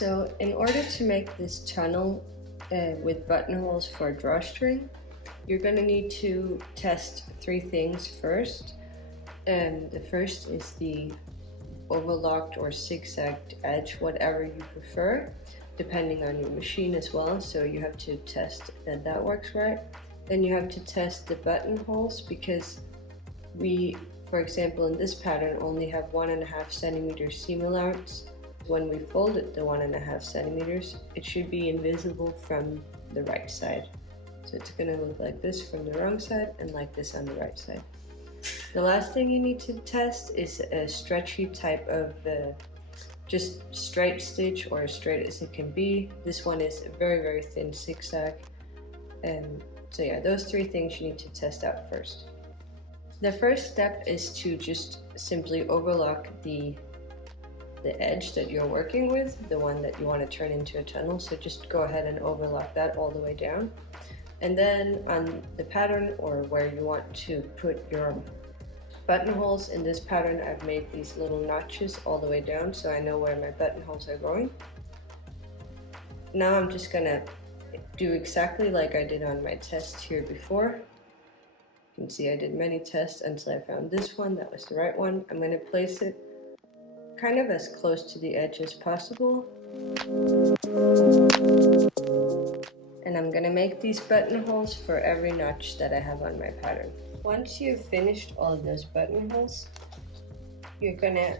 So in order to make this tunnel with buttonholes for drawstring, you're going to need to test 3 things first. The first is the overlocked or zigzagged edge, whatever you prefer, depending on your machine as well. So you have to test that that works right. Then you have to test the buttonholes, because we, for example, in this pattern only have 1.5 centimeter seam allowance. When we fold it the 1.5 centimeters, it should be invisible from the right side. So it's going to look like this from the wrong side and like this on the right side. The last thing you need to test is a stretchy type of just straight stitch, or as straight as it can be. This one is a very, very thin zigzag. So yeah, those 3 things you need to test out first. The first step is to just simply overlock the edge that you're working with, the one that you want to turn into a tunnel. So just go ahead and overlock that all the way down. And then on the pattern, or where you want to put your buttonholes in this pattern, I've made these little notches all the way down so I know where my buttonholes are going. Now I'm just gonna do exactly like I did on my test here before. You can see I did many tests until I found this one that was the right one. I'm going to place it kind of as close to the edge as possible. And I'm going to make these buttonholes for every notch that I have on my pattern. Once you've finished all of those buttonholes, you're going to,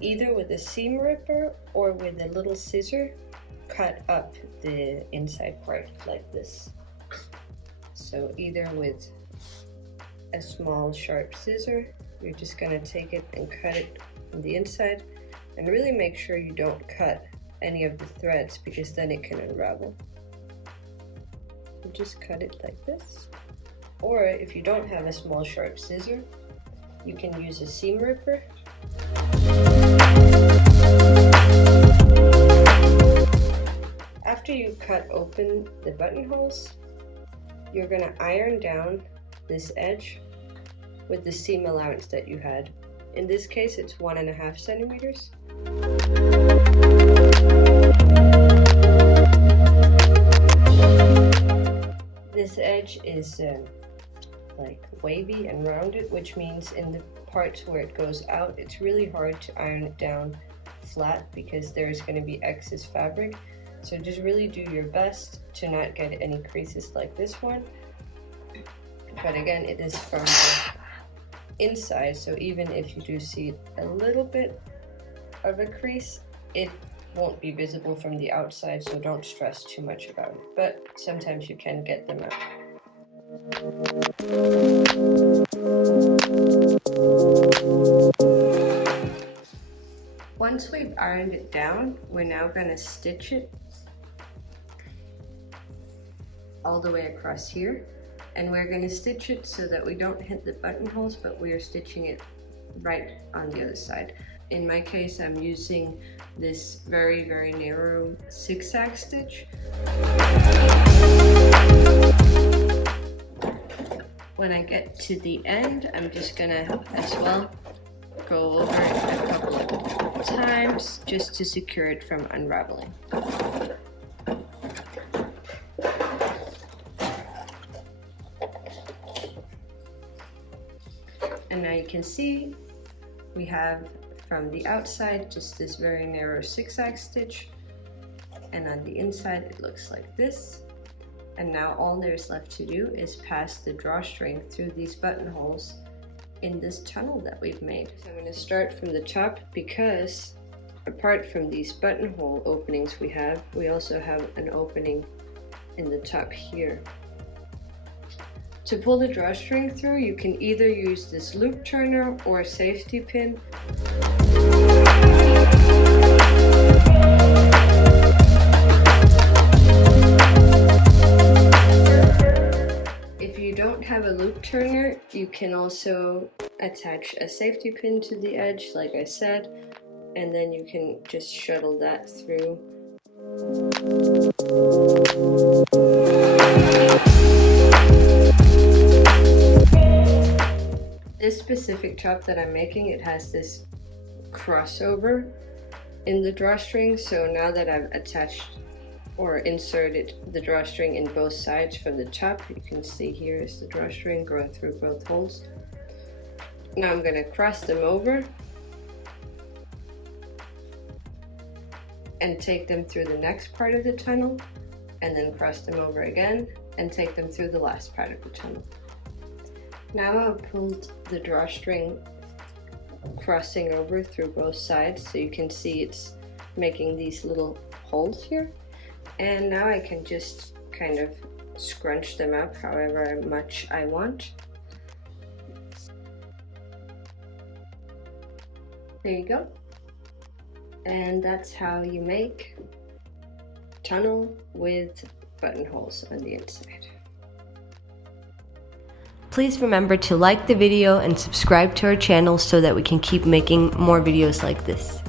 either with a seam ripper or with a little scissor, cut up the inside part like this. So either with a small sharp scissor, you're just going to take it and cut it on the inside, and really make sure you don't cut any of the threads, because then it can unravel. You just cut it like this. Or if you don't have a small sharp scissor, you can use a seam ripper. After you cut open the buttonholes, you're going to iron down this edge with the seam allowance that you had. In this case, it's 1.5 centimeters. This edge is like wavy and rounded, which means in the parts where it goes out, it's really hard to iron it down flat because there's going to be excess fabric. So just really do your best to not get any creases like this one. But again, it is from the inside, so even if you do see a little bit of a crease, it won't be visible from the outside, so don't stress too much about it. But sometimes you can get them out. Once we've ironed it down, we're now going to stitch it all the way across here. And we're going to stitch it so that we don't hit the buttonholes, but we are stitching it right on the other side. In my case, I'm using this very, very narrow zigzag stitch. When I get to the end, I'm just going to as well go over it a couple of times just to secure it from unraveling. And now you can see we have from the outside just this very narrow zigzag stitch, and on the inside it looks like this. And now all there's left to do is pass the drawstring through these buttonholes in this tunnel that we've made. So I'm going to start from the top, because apart from these buttonhole openings we also have an opening in the top here. To pull the drawstring through, you can either use this loop turner or a safety pin. If you don't have a loop turner, you can also attach a safety pin to the edge, like I said, and then you can just shuttle that through. This specific top that I'm making, it has this crossover in the drawstring. So now that I've attached or inserted the drawstring in both sides from the top, you can see here is the drawstring going through both holes. Now I'm going to cross them over and take them through the next part of the tunnel, and then cross them over again and take them through the last part of the tunnel. Now I've pulled the drawstring crossing over through both sides, so you can see it's making these little holes here. And now I can just kind of scrunch them up however much I want. There you go. And that's how you make tunnel with buttonholes on the inside. Please remember to like the video and subscribe to our channel so that we can keep making more videos like this.